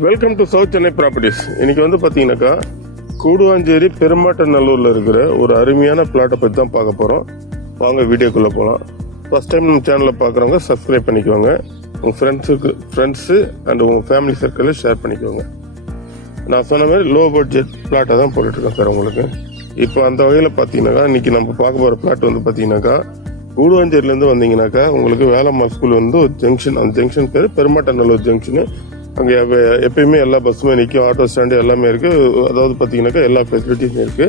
Welcome to south Chennai properties. இன்னைக்கு வந்து பார்த்தீங்கன்னாக்கா கூடுவாஞ்சேரி பெருமாட்டநல்லூரில் இருக்கிற ஒரு அருமையான பிளாட்டை பற்றி தான் பார்க்க போகிறோம். வாங்க வீடியோக்குள்ளே போகலாம். ஃபர்ஸ்ட் டைம் நம்ம சேனலை பார்க்குறவங்க சப்ஸ்கிரைப் பண்ணிக்கோங்க. உங்கள் ஃப்ரெண்ட்ஸு அண்ட் உங்கள் ஃபேமிலி சர்க்கிளில் ஷேர் பண்ணிக்கோங்க. நான் சொன்ன மாதிரி லோ பட்ஜெட் பிளாட்டை தான் போட்டுட்ருக்கேன் சார் உங்களுக்கு. இப்போ அந்த வகையில் பார்த்தீங்கன்னாக்கா இன்றைக்கி நம்ம பார்க்க போகிற பிளாட் வந்து பார்த்தீங்கன்னாக்கா கூடுவாஞ்சேரியிலேருந்து வந்தீங்கன்னாக்கா உங்களுக்கு வேலம்மாள் ஸ்கூல் வந்து ஒரு ஜங்ஷன், அந்த ஜங்ஷன் பேர் பெருமாட்டநல்லூர் ஜங்ஷனு. அங்கே எப்பயுமே எல்லா பஸ்ஸுமே நிற்கும், ஆட்டோ ஸ்டாண்டு எல்லாமே இருக்குது. அதாவது பார்த்தீங்கன்னாக்கா எல்லா ஃபெசிலிட்டிஸும் இருக்குது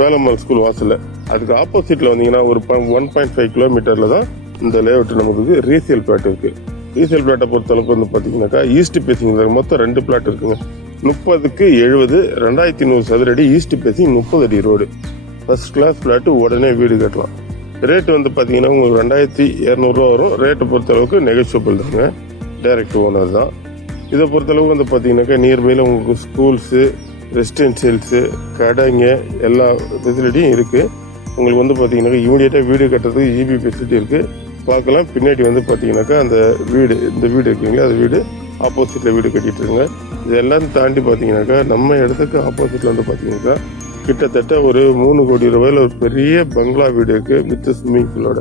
வேலம்மாள் ஸ்கூல் வாசலில். அதுக்கு ஆப்போசிட்டில் வந்தீங்கன்னா ஒரு 1.5 கிலோமீட்டரில் தான் இந்த லேஅவுட் நமக்கு ரீசேல் பிளாட் இருக்குது. ரீசேல் பிளாட்டை பொறுத்தளவுக்கு வந்து பார்த்தீங்கன்னாக்கா ஈஸ்ட் பேசிங் மொத்தம் 2 பிளாட் இருக்குங்க. 30க்கு 70, 2100 சதுரடி ஈஸ்ட் பேசிங் 30 அடி ரோடு. ஃபர்ஸ்ட் கிளாஸ் பிளாட்டு, உடனே வீடு கட்டலாம். ரேட்டு வந்து பார்த்தீங்கன்னா உங்களுக்கு 2200 ரூபா வரும். ரேட்டை பொறுத்தளவுக்கு நெகோஷியபிள் தாங்க, டைரக்ட் ஓனர் தான். இதை பொறுத்தளவுக்கு வந்து பார்த்தீங்கன்னாக்கா நியர்பையில் உங்களுக்கு ஸ்கூல்ஸு, ரெசிடென்சியல்ஸு, கடைங்க எல்லா ஃபெசிலிட்டியும் இருக்குது. உங்களுக்கு வந்து பார்த்தீங்கன்னாக்கா இமீடியட்டாக வீடு கட்டுறதுக்கு இபி ஃபெசிலிட்டி இருக்குது, பார்க்கலாம். பின்னாடி வந்து பார்த்தீங்கன்னாக்கா அந்த வீடு, இந்த வீடு இருக்குங்களா, அந்த வீடு ஆப்போசிட்டில் வீடு கட்டிகிட்டு இருக்குங்க. இது எல்லாம் தாண்டி பார்த்தீங்கன்னாக்கா நம்ம இடத்துக்கு ஆப்போசிட்டில் வந்து பார்த்தீங்கன்னாக்கா கிட்டத்தட்ட ஒரு 3 கோடி ரூபாயில் ஒரு பெரிய பங்களா வீடு இருக்குது வித் ஸ்விம்மிங் பூலோட.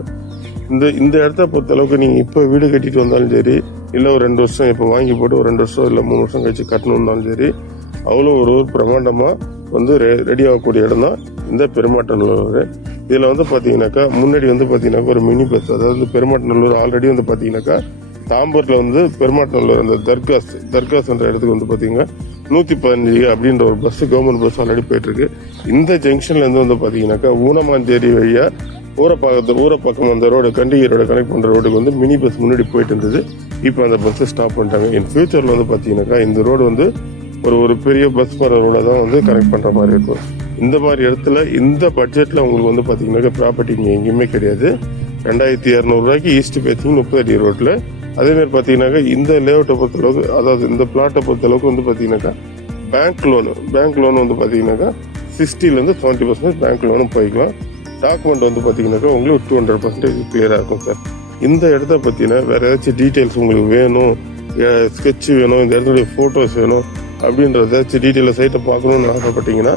இந்த இடத்த பொறுத்தளவுக்கு நீங்கள் இப்போ வீடு கட்டிட்டு வந்தாலும் சரி, இல்லை ஒரு 2 வருஷம் இப்போ வாங்கி போட்டு ஒரு 2 வருஷம் இல்லை 3 வருஷம் கழிச்சு கட்டணும்னாலும் சரி, அவ்வளோ ஒரு பிரம்மாண்டமாக வந்து ரெடி ஆகக்கூடிய இடம் தான் இந்த பெருமாட்டநல்லூர். இதில் வந்து பார்த்தீங்கன்னாக்கா முன்னாடி வந்து பார்த்தீங்கன்னாக்கா ஒரு மினி பஸ், அதாவது பெருமாட்டநல்லூர் ஆல்ரெடி வந்து பார்த்தீங்கன்னாக்கா தாம்பூரில் வந்து பெருமாட்டநல்லூர் அந்த தர்காஸ்ன்ற இடத்துக்கு வந்து பார்த்தீங்கன்னா 115 அப்படின்ற ஒரு பஸ், கவர்மெண்ட் பஸ் ஆல்ரெடி போயிட்டுருக்கு. இந்த ஜங்ஷன்லேருந்து வந்து பார்த்தீங்கன்னாக்கா ஊனமாஞ்சேரி வழியாக ஊரப்பக்கம் அந்த ரோடு, கண்டிகை ரோடு கனெக்ட் பண்ணுற ரோடுக்கு வந்து மினி பஸ் முன்னாடி போயிட்டு இருந்தது. இப்போ அந்த பஸ்ஸை ஸ்டாப் பண்ணிட்டாங்க. இன் ஃபியூச்சரில் வந்து பார்த்தீங்கன்னாக்கா இந்த ரோடு வந்து ஒரு பெரிய பஸ் போகிற ரோடை தான் வந்து கனெக்ட் பண்ணுற மாதிரி இருக்கும். இந்த மாதிரி இடத்துல இந்த பட்ஜெட்டில் உங்களுக்கு வந்து பார்த்தீங்கன்னாக்கா ப்ராப்பர்ட்டி இங்கே எங்கேயுமே கிடையாது. 2200 ரூபாய்க்கு ஈஸ்ட் பேசிங் 30 அடி ரோட்டில். அதேமாதிரி பார்த்தீங்கன்னாக்கா இந்த லேஅவுட்டை பொறுத்தளவுக்கு, அதாவது இந்த பிளாட்டை பொறுத்தளவுக்கு வந்து பார்த்தீங்கன்னாக்கா பேங்க் லோன் வந்து பார்த்தீங்கன்னாக்கா 60% 70% பேங்க் லோனும் போய்க்கலாம். டாக்குமெண்ட் வந்து பார்த்தீங்கன்னாக்கா உங்களுக்கு 200% கிளியராக இருக்கும் சார். இந்த இடத்த பற்றின வேறு ஏதாச்சும் டீட்டெயில்ஸ் உங்களுக்கு வேணும், ஸ்கெட்ச் வேணும், இந்த இடத்துடைய ஃபோட்டோஸ் வேணும் அப்படின்றத ஏதாச்சும் டீட்டெயிலை சைட்டை பார்க்கணுன்னு ஆசைப்பட்டீங்கன்னா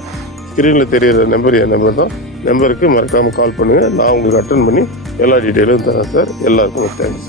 ஸ்க்ரீனில் தெரியிற நம்பர் என் நம்பர் தான். நம்பருக்கு மறக்காமல் கால் பண்ணுங்கள். நான் உங்களுக்கு அட்டன் பண்ணி எல்லா டீட்டெயிலும் தரேன் சார். எல்லாருக்கும் தேங்க்ஸ்.